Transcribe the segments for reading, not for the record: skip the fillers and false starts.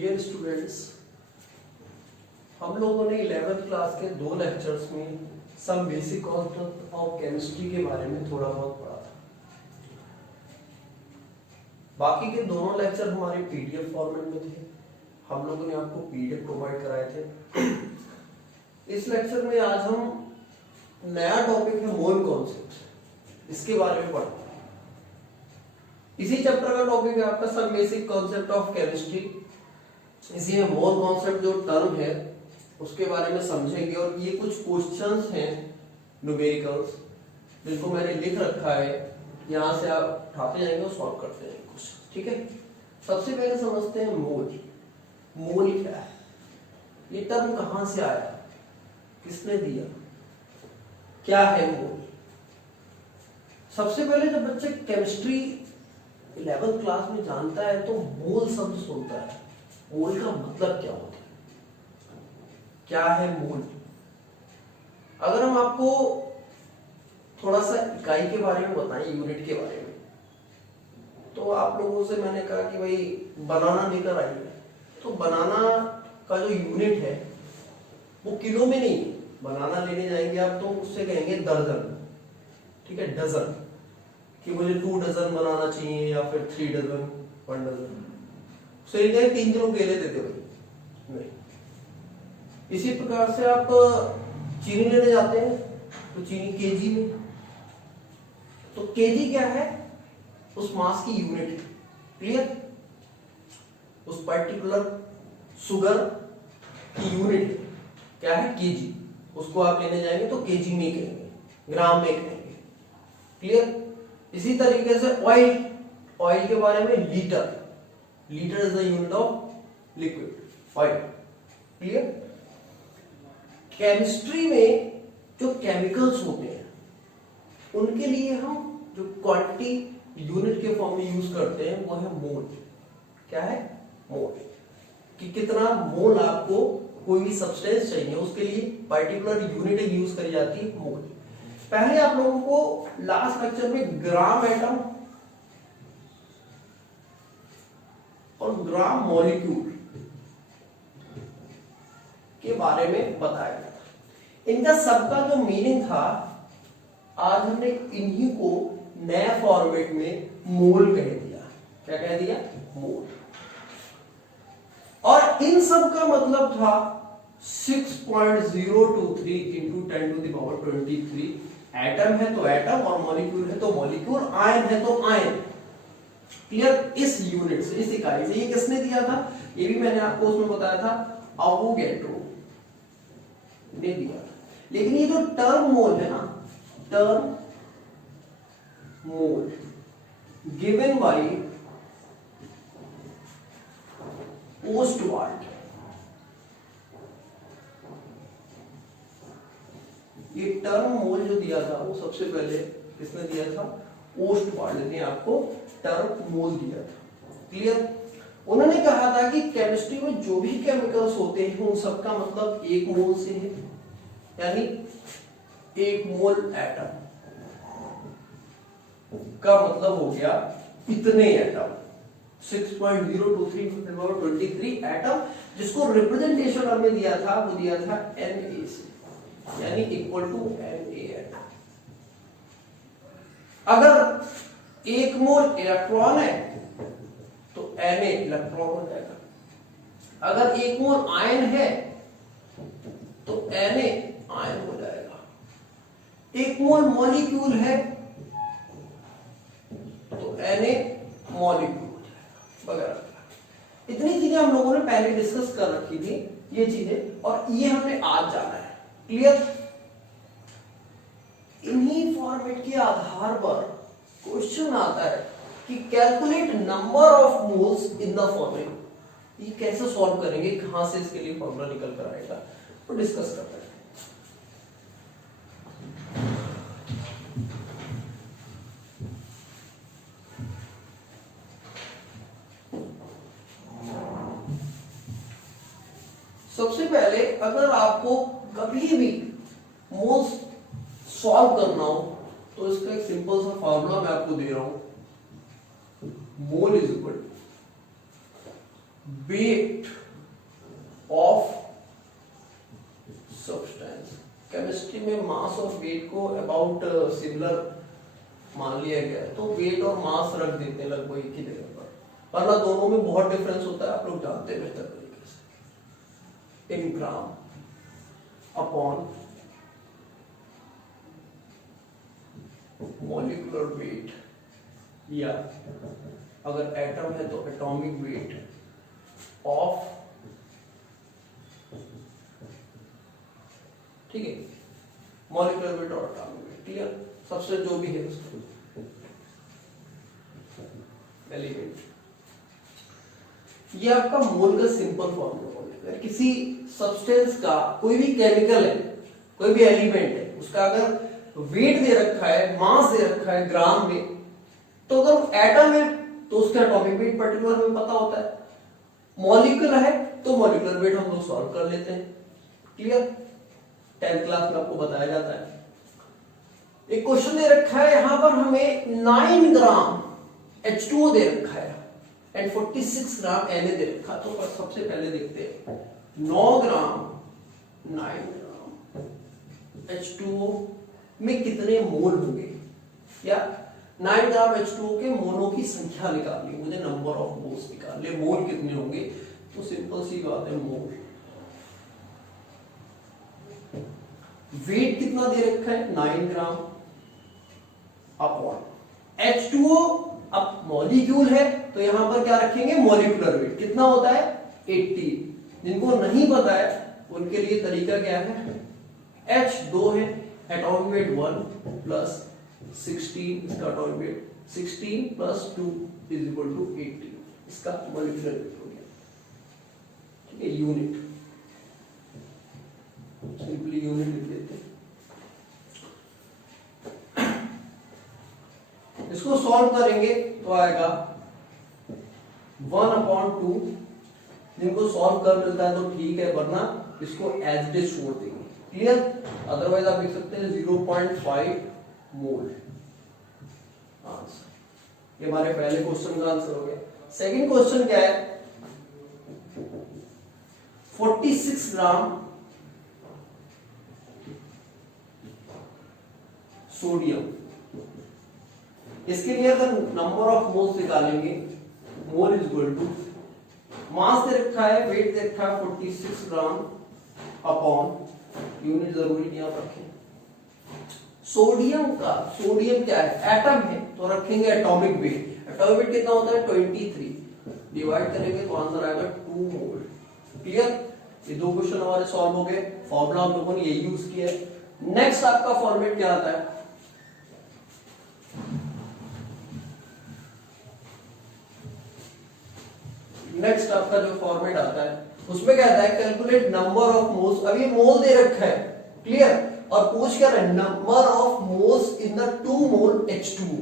Dear students, हम लोगों ने 11th क्लास के 2 लेक्चर्स में some basic concept of chemistry के बारे में थोड़ा बहुत पढ़ा था। बाकी के दोनों लेक्चर हमारे पीडीएफ फॉर्मेट में थे। हम लोगों ने आपको पीडीएफ प्रोवाइड कराए थे। इस लेक्चर में आज हम नया टॉपिक है मोल कॉन्सेप्ट, इसके बारे में पढ़ते हैं। इसी चैप्टर का टॉपिक है आपका some basic concept of chemistry. इसी में मोल कॉन्सेप्ट जो टर्म है उसके बारे में समझेंगे और ये कुछ क्वेश्चंस हैं न्यूमेरिकल्स जिनको मैंने लिख रखा है, यहाँ से आप उठाते जाएंगे और सॉल्व करते जाएंगे कुछ। ठीक है, सबसे पहले समझते हैं मोल। मोल क्या है, ये टर्म कहां से आया, किसने दिया, क्या है मोल। सबसे पहले जब बच्चे केमिस्ट्री 11th क्लास में जानता है तो मोल शब्द सुनता है, मोल का मतलब क्या होता है, क्या है मोल। अगर हम आपको थोड़ा सा इकाई के बारे में बताएं, यूनिट के बारे में, तो आप लोगों से मैंने कहा कि भाई बनाना लेकर आइए, तो बनाना का जो यूनिट है वो किलो में नहीं है। बनाना लेने जाएंगे आप तो उससे कहेंगे दर्जन, ठीक है, डजन, कि मुझे 2 डजन बनाना चाहिए या फिर 3 डजन, 1 डजन। सही 3 किलो केले देते भाई नहीं। इसी प्रकार से आप चीनी लेने जाते हैं तो चीनी केजी में, तो केजी क्या है, उस मास की यूनिट है। क्लियर, उस पर्टिकुलर शुगर की यूनिट क्या है, केजी। उसको आप लेने जाएंगे तो केजी में कहेंगे, ग्राम में कहेंगे। क्लियर। इसी तरीके से ऑयल, ऑयल के बारे में litre, litre is the unit of liquid oil. Clear. Chemistry में जो केमिकल्स होते हैं उनके लिए हम जो क्वांटिटी यूनिट के फॉर्म में यूज करते हैं वो है मोल। क्या है, मोल, कि कितना मोल आपको कोई भी सब्सटेंस चाहिए उसके लिए पर्टिकुलर यूनिट यूज करी जाती है, मोल। पहले आप लोगों को लास्ट लेक्चर में ग्राम एटम और ग्राम मॉलिक्यूल के बारे में बताया गया था। इनका सबका जो मीनिंग था, आज हमने इन्हीं को नए फॉर्मेट में मोल कह दिया। क्या कह दिया, मोल। और इन सब का मतलब था 6.023 into 10 to the power 23। Atom है तो एटम और मॉलिक्यूल है तो मॉलिक्यूल, आयन है तो आयन। क्लियर। इस यूनिट से, इस इकाई से, ये किसने दिया था, ये भी मैंने आपको उसमें बताया था, अवोगैड्रो ने दिया था। लेकिन ये जो टर्म मोल है ना, term mole given by Ostwald, ये टर्म मोल जो दिया था वो सबसे पहले किसने दिया था, ओस्टवाल्ड ने आपको टर्म मोल दिया था। क्लियर। उन्होंने कहा था कि केमिस्ट्री में जो भी केमिकल्स होते हैं उन सबका मतलब 1 मोल से है, यानी 1 मोल एटम का मतलब हो गया इतने एटम, 6.023 एटम, जिसको रिप्रेजेंटेशन हमने दिया था वो दिया था Na से, यानी इक्वल टू Na। अगर 1 मोल इलेक्ट्रॉन है तो Na इलेक्ट्रॉन हो जाएगा। अगर 1 मोल आयन है तो Na आयन हो जाएगा। 1 मोल मॉलिक्यूल है तो Na मॉलिक्यूल हो जाएगा, वगैरह। इतनी चीजें हम लोगों ने पहले डिस्कस कर रखी थी, ये चीजें, और ये हमने आज जाना है। क्लियर। इन्हीं फॉर्मेट के आधार पर क्वेश्चन आता है कि calculate number of moles in the following. ये कैसे सॉल्व करेंगे, कहां से इसके लिए फॉर्मूला निकल कर आएगा, तो डिस्कस करते हैं। सबसे पहले अगर आपको कभी भी मोल्स सॉल्व करना हो तो इसका एक सिंपल सा फॉर्मूला मैं आपको दे रहा हूं, मोल is equal weight of substance. Chemistry में मास और वेट को अबाउट सिमिलर मान लिया गया है, तो वेट और मास रख देते हैं लगभग एक ही जगह पर, वरना दोनों में बहुत डिफरेंस होता है, आप लोग जानते हैं बेहतर तरीके से। इन ग्राम अपॉन मॉलिक्यूलर वेट, या अगर एटम है तो एटॉमिक वेट ऑफ, ठीक है, मॉलिक्यूलर वेट और एटॉमिक वेट, क्लियर, सबसे जो भी है उसको एलिमेंट। ये आपका मोल का सिंपल फॉर्मूला है। अगर किसी सब्सटेंस का कोई भी केमिकल है, कोई भी एलिमेंट है, उसका अगर वेट दे रखा है, मास दे रखा है ग्राम में, तो अगर एटम है तो उसका एटॉमिक वेट पर्टिकुलर हमें पता होता है, मॉलिक्यूलर है तो मॉलिक्यूलर वेट हम लोग सॉल्व कर लेते हैं, क्लियर, 10th क्लास में आपको बताया जाता है। एक क्वेश्चन दे रखा है यहां पर हमें 9 ग्राम H2O दे रखा है एंड 46 ग्राम Na दे रखा है, तो सबसे पहले देखते हैं 9 ग्राम H2O में कितने मोल होंगे, या 9 ग्राम H2O के मोलों की संख्या निकालनी, मुझे नंबर ऑफ मोल्स निकालने, मोल कितने होंगे, तो सिंपल सी बात है, मोल। वेट कितना दे रखा है 9 ग्राम अपॉन H2O, अब मॉलिक्यूल है तो यहां पर क्या रखेंगे, मॉलिक्यूलर वेट कितना होता है 80। जिनको नहीं पता है उनके लिए तरीका क्या है, H2 है, एटॉमिक वेट 1 प्लस 16, इसका atomic weight 16 plus 2 is equal to 80, इसका मॉलिक्यूलर वेट हो गया, ठीक है, यूनिट, सिंपली यूनिट लिख देते हैं। इसको सॉल्व करेंगे तो आएगा 1/2, जिनको सॉल्व कर मिलता है तो ठीक है, वरना इसको एज इट इज छोड़ देंगे, क्लियर, अदरवाइज आप लिख सकते हैं 0.5 मोल आंसर। ये हमारे पहले क्वेश्चन का आंसर हो गया। सेकंड क्वेश्चन क्या है, 46 ग्राम सोडियम, इसके लिए अगर नंबर ऑफ मोल्स निकालेंगे, मोल इज इक्वल टू, मास दे रखा है, वेट दे रखा है 46 ग्राम अपॉन, यूनिट जरूरी नहीं आप रखें, सोडियम का, सोडियम क्या है, एटम है तो रखेंगे एटॉमिक वेट, एटॉमिक वेट कितना होता है 23, डिवाइड करेंगे तो आंसर आएगा 2 मोल, क्लियर। ये दो क्वेश्चन हमारे सॉल्व हो गए, फॉर्मूला हम लोगों ने यही यूज किया है। नेक्स्ट आपका फॉर्मेट क्या आता है, नेक्स्ट आपका जो फॉर्मेट आता है उसमें क्या आता है, कैलकुलेट नंबर ऑफ मोल्स, अभी मोल दे रखा है, क्लियर, और पूछ क्या रहा है, number of moles in the 2 mole H2O।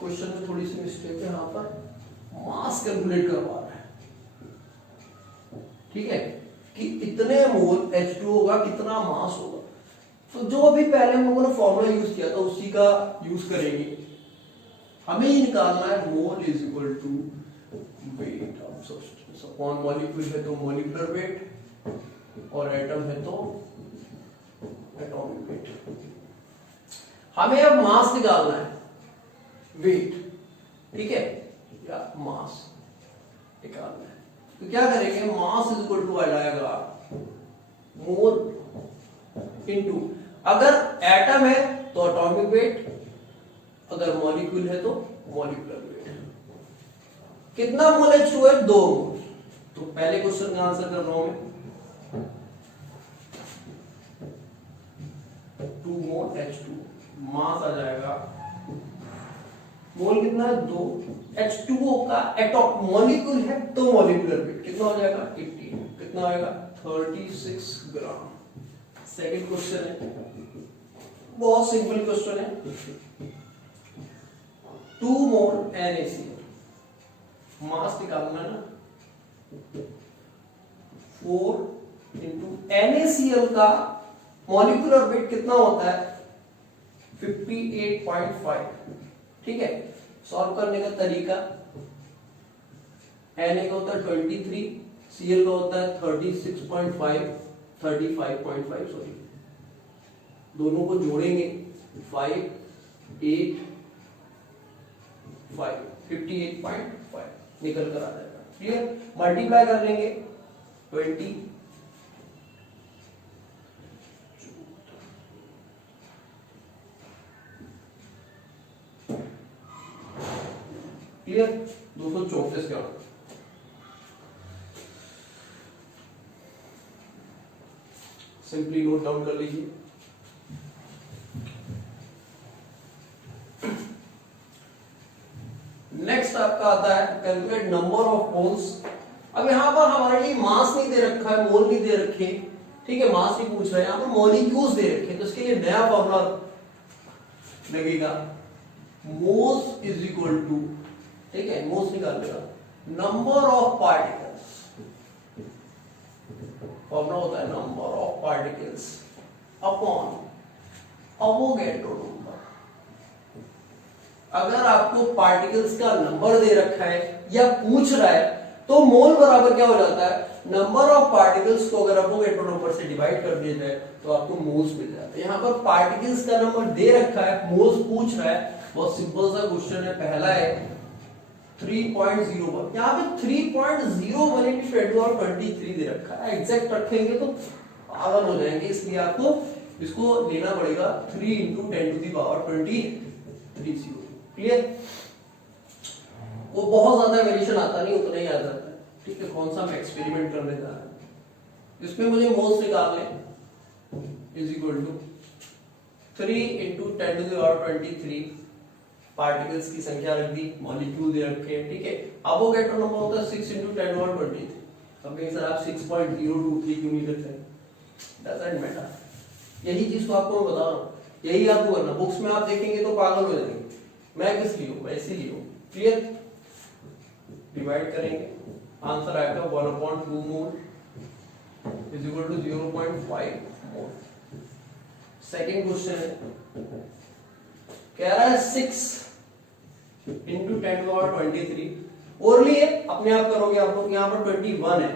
Question में थोड़ी सी मिस्टेक है, यहां पर मास कैलकुलेट करवा रहा है, ठीक है, कि इतने मोल H2O का कितना मास होगा, तो जो अभी पहले हम लोगों ने फॉर्मूला यूज किया था उसी का यूज करेंगे। हमें ये निकालना है mole is equal to weight of substance upon, molecule है तो मॉलिक्यूलर वेट और एटम है तो एटॉमिक वेट। हमें अब मास निकालना है, वेट, ठीक है, या मास निकालना है, तो क्या करेंगे, मास इज इक्वल टू आ जाएगा मोल इनटू, अगर एटम है तो एटॉमिक वेट, अगर मॉलिक्यूल है तो मॉलिक्यूलर वेट। कितना मोल H2 है, 2 मोल, तो पहले क्वेश्चन का आंसर कर रहा हूं मैं, 2 मोल H2, मास आ जाएगा, मोल कितना है 2, H2O का एटॉम मॉलिक्यूल है तो मॉलिक्यूलर वेट कितना हो जाएगा 80, कितना आएगा 36 ग्राम। सेकंड क्वेश्चन है, बहुत सिंपल क्वेश्चन है, 2 मोल NaCl, मास निकालना है ना, 4 इंटू NaCl का मॉलिक्यूलर वेट कितना होता है 58.5। ठीक है, सॉल्व करने का तरीका, Na का होता है 23, Cl का होता है 35.5 सॉरी, दोनों को जोड़ेंगे 5 8 5 58.5 निकल कर आ जाएगा। क्लियर, मल्टीप्लाई कर लेंगे 20 क्लियर 234 क्या होगा। सिंपली नोट डाउन कर लीजिए। नेक्स्ट आपका आता है कैलकुलेट नंबर ऑफ मोल्स। अब यहां पर हमारे लिए मास नहीं दे रखा है, मोल नहीं दे रखे, ठीक है, मास नहीं पूछ रहे हैं, यहां पर मॉलिक्यूल्स दे रखे, तो इसके लिए नया फॉर्मूला लगेगा, मोल्स इज इक्वल टू, ठीक है, मोल्स निकालेगा नंबर ऑफ पार्टिकल्स, फॉर्मूला होता है number of particles upon Avogadro number. अगर आपको पार्टिकल्स का नंबर दे रखा है या पूछ रहा है तो मोल बराबर क्या हो जाता है, नंबर ऑफ पार्टिकल्स को अगर अवोगैड्रो नंबर से डिवाइड कर दिया जाए तो आपको मोल्स मिल जाता है। यहां पर पार्टिकल्स का नंबर दे रखा है, मोल्स पूछ रहा है, बहुत सिंपल सा क्वेश्चन है। पहला है 3.01, यहाँ पे 3.01 into 10⁻23 दे रखा है, एग्जैक्ट रखेंगे तो पागल हो जाएंगे, इसलिए आपको इसको लेना पड़ेगा 3 into 10⁻23। क्लियर, वो बहुत ज्यादा वेरिएशन आता नहीं, उतना ही आ जाता है। ठीक है, कौन सा हम एक्सपेरिमेंट करने जा रहे हैं, इसमें मुझे मोल्स निकालने is equal to 3 into 10⁻23 particles की संख्या रख दी, मॉलिक्यूल दे रखे हैं। ठीक है, अवोगैड्रो नंबर होता है 6 into 10⁻23। अब कहीं सर आप 6.023 क्यों नहीं लिखते, डजंट मैटर, यही चीज तो आपको मैं बता रहा हूं, यही आपको करना। बुक्स में आप देखेंगे तो पागल हो जाएंगे, मैं किस लिए हूं, मैं इसीलिए हूं। क्लियर, डिवाइड करेंगे, आंसर आएगा 1/2 mole is equal to 0.5 mole. Second question है, कह रहा है 6 into 10⁻23 ओरली है, अपने आप करोगे आप लोग, यहाँ पर 21 है।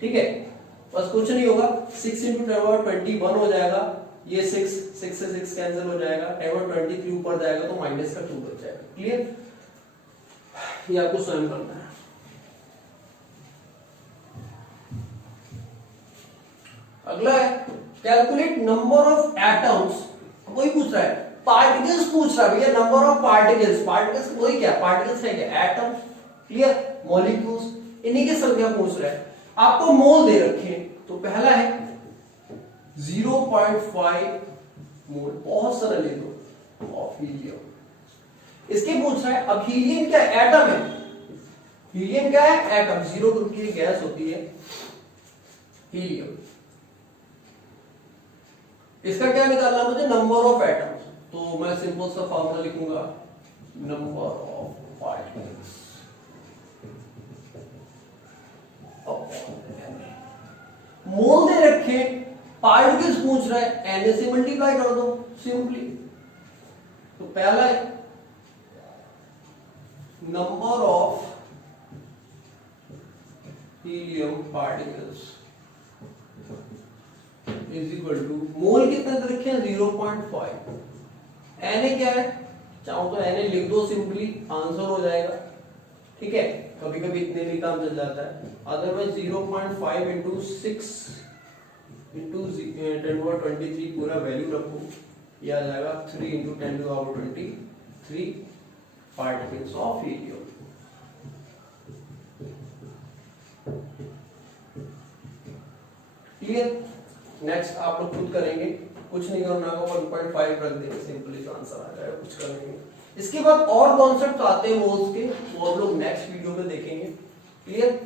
ठीक है, बस कुछ नहीं होगा, 6 into 10⁻21 हो जाएगा, ये 6 से 6 कैंसिल हो जाएगा, 10⁻23 ऊपर जाएगा तो माइनस का 2 बच जाएगा। क्लियर, ये आपको स्वयं करना है। अगला है कैलकुलेट नंबर ऑफ एटम्स, वही पूछ रहा है, पार्टिकल्स पूछ रहा है भैया, नंबर ऑफ पार्टिकल्स, पार्टिकल्स वही क्या, पार्टिकल्स है क्या, एटम्स। क्लियर, मॉलिक्यूल्स, इन्हीं की संख्या पूछ रहा है। आपको मोल दे रखे हैं, तो पहला है 0.5 मोल, बहुत सरल है तो, ऑफ हीलियम। इसके पूछ रहा है, अब हीलियम क्या एटम है, हीलियम क्या है, एटम, 0 ग्रुप की गैस होती है हीलियम। इसका क्या निकालना मुझे, नंबर ऑफ एटम्स, तो मैं सिंपल सा फॉर्मूला लिखूंगा, नंबर ऑफ पार्टिकल्स मोल दे रखे, पार्टिकल्स पूछ रहा है, Na से मल्टीप्लाई कर दो सिंपली। तो पहला है number of helium particles is equal to, mole कितने दे रखे हैं 0.5, Na क्या है, चाहो तो Na लिख दो सिंपली, आंसर हो जाएगा। ठीक है, कभी कभी इतने भी काम चल जाता है, अदरवाइज 0.5 into 6 into 10⁻23 पूरा वैल्यू रखो, ये आ जाएगा 3 into 10⁻23 particles of helium. Clear, next आप लोग खुद करेंगे, कुछ नहीं करना होगा, 1.5 रख देंगे, सिंपली आंसर आ जाएगा, कुछ करेंगे। इसके बाद और कॉन्सेप्ट आते हैं मोल्स के, वो आप लोग नेक्स्ट वीडियो में देखेंगे। क्लियर,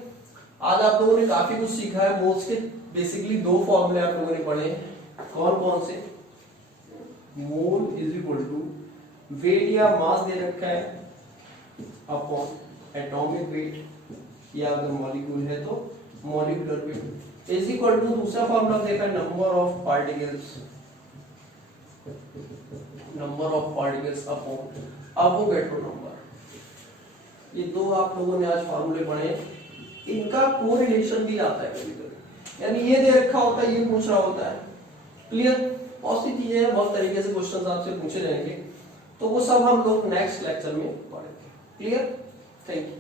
आज आप लोगों ने काफी कुछ सीखा है मोल्स के। बेसिकली 2 फॉर्मूले आप लोगों ने पढ़े हैं, कौन कौन से, mole is equal to weight या मास दे रखा है अपॉन एटॉमिक वेट, या अगर मॉलिक्यूल है तो molecular weight is equal to दूसरा फॉर्मूला देखा number of particles upon Avogadro number. ये दो आप लोगों ने आज फॉर्मूले पढ़े, इनका कोरिलेशन भी आता है कभी कभी, यानी ये दे रखा होता है, ये पूछ रहा होता है। क्लियर? बहुत सी चीजें हैं, बहुत तरीके से क्वेश्चंस आपसे पूछे जाएंगे, तो वो सब हम लोग नेक्स्ट लेक्चर में पढ़ेंगे। क्लियर? Thank you.